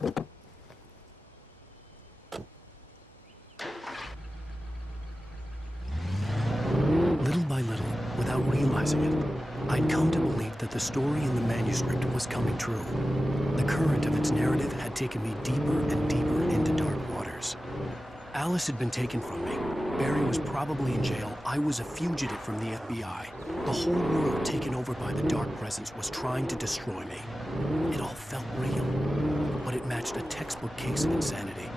Little by little, without realizing it, I'd come to believe that the story in the manuscript was coming true. The current of its narrative had taken me deeper and deeper into dark waters. Alice had been taken from me. Barry was probably in jail. I was a fugitive from the FBI. The whole world taken over by the dark presence was trying to destroy me. It all felt real, but it matched a textbook case of insanity.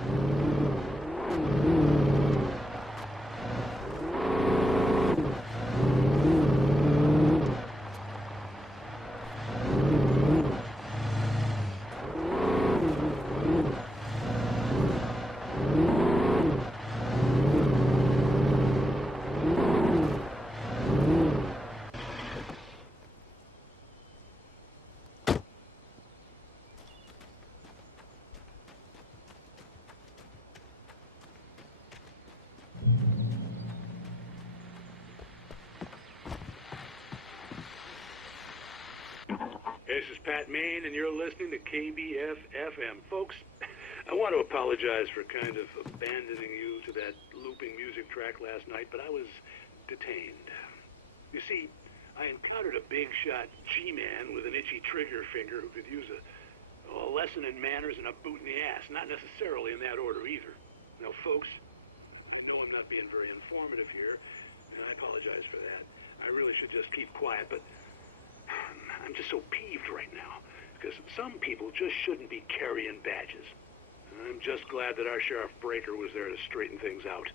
This is Pat Main, and you're listening to KBF-FM. Folks, I want to apologize for kind of abandoning you to that looping music track last night, but I was detained. You see, I encountered a big-shot G-man with an itchy trigger finger who could use a lesson in manners and a boot in the ass, not necessarily in that order either. Now, folks, I know I'm not being very informative here, and I apologize for that. I really should just keep quiet, but I'm just so peeved right now, because some people just shouldn't be carrying badges. And I'm just glad that our Sheriff Breaker was there to straighten things out.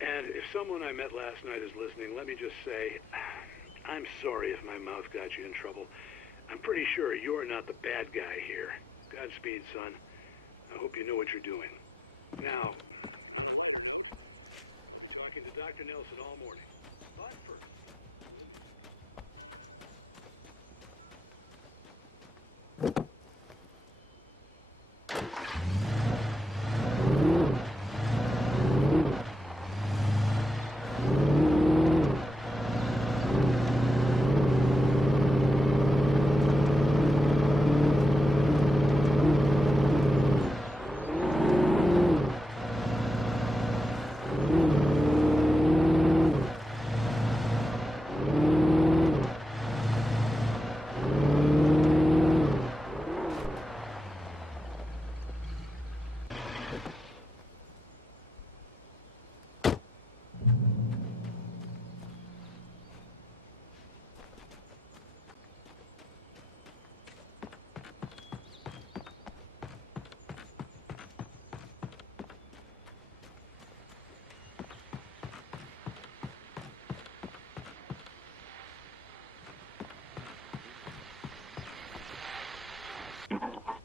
And if someone I met last night is listening, let me just say, I'm sorry if my mouth got you in trouble. I'm pretty sure you're not the bad guy here. Godspeed, son. I hope you know what you're doing. Now, on a lighter note, I'll be talking to Dr. Nelson all morning. But first, a little music.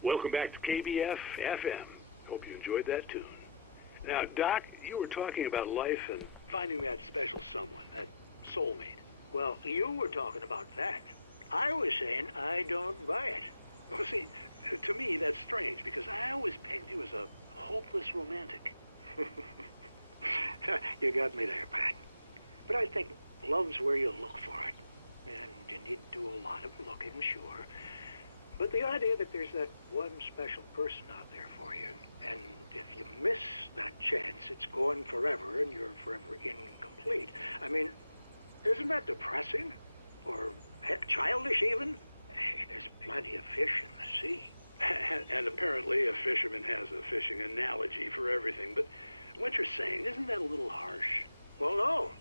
Welcome back to KBF-FM. Hope you enjoyed that tune. Now, Doc, you were talking about life and finding that special someone, that soulmate. Well, you were talking about that. I was saying I don't buy it. Well, see, to me, that's strange, because I always pegged you as a hopeless romantic. You got me there, Pat. But I think love's where you look for it. And you need to do a lot of looking, sure. But the idea that there's that one special person out there for you, and if you miss that chance, it's gone forever, and you're forever incomplete. I mean, isn't that depressing? Or, heck, childish even? Hey, there's plenty of fish in the sea. And apparently a fisherman has a fishing analogy for everything. But what you're saying, isn't that a little harsh? Well, no.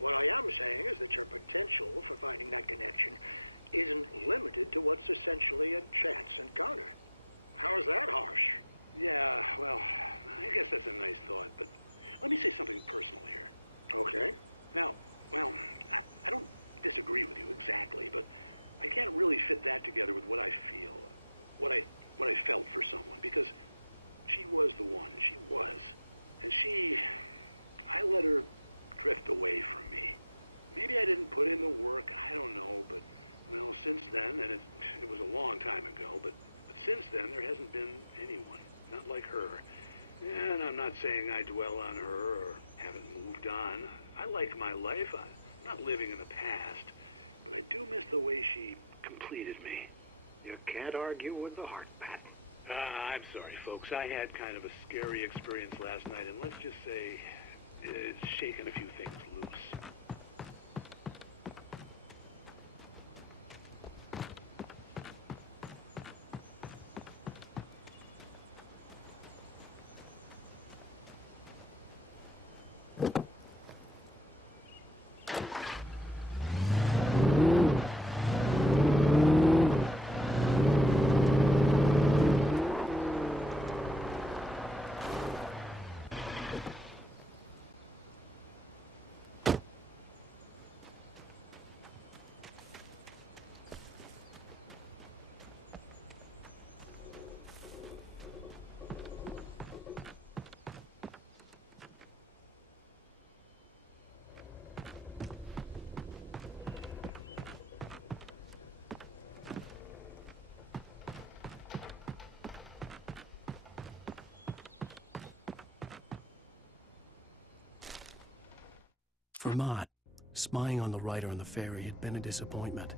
What I am saying is that your potential for finding that connection isn't limited to what's essentially a chance encounter. How's that harsh? Yeah, well, I guess that's a nice thought, but let me say something personal here. Okay. Now, well, I don't disagree with you exactly, but I can't really fit that together with what I feel, what I felt for someone, because she was the one. She was. And I let her drift away from me. Maybe I didn't put in the work, I don't know, but, well, since then, and it was a long time ago, but since then, there hasn't been anyone, not like her. And I'm not saying I dwell on her or haven't moved on. I like my life. I'm not living in the past, but I do miss the way she completed me. You can't argue with the heart, Pat. I'm sorry, folks. I had kind of a scary experience last night, and let's just say it's shaken a few things loose. For Mott, spying on the writer on the ferry had been a disappointment.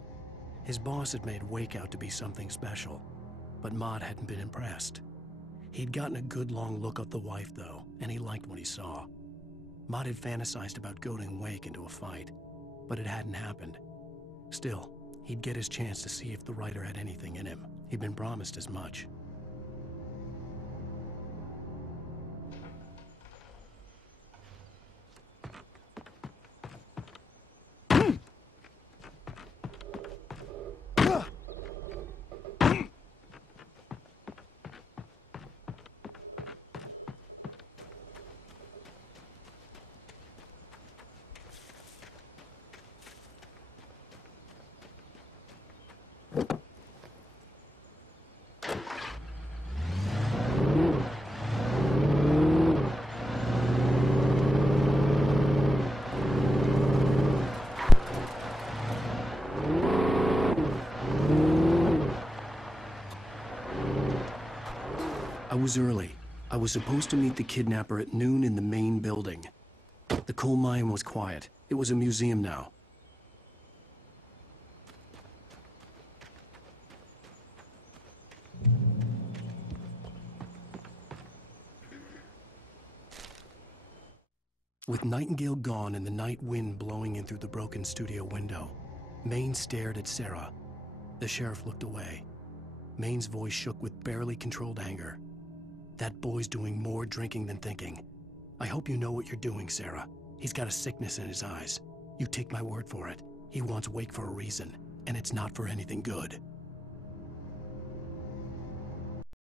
His boss had made Wake out to be something special, but Mott hadn't been impressed. He'd gotten a good long look at the wife, though, and he liked what he saw. Mott had fantasized about goading Wake into a fight, but it hadn't happened. Still, he'd get his chance to see if the writer had anything in him. He'd been promised as much. I was early. I was supposed to meet the kidnapper at noon in the main building. The coal mine was quiet. It was a museum now. With Nightingale gone and the night wind blowing in through the broken studio window, Maine stared at Sarah. The sheriff looked away. Maine's voice shook with barely controlled anger. That boy's doing more drinking than thinking. I hope you know what you're doing, Sarah. He's got a sickness in his eyes. You take my word for it. He wants Wake for a reason, and it's not for anything good.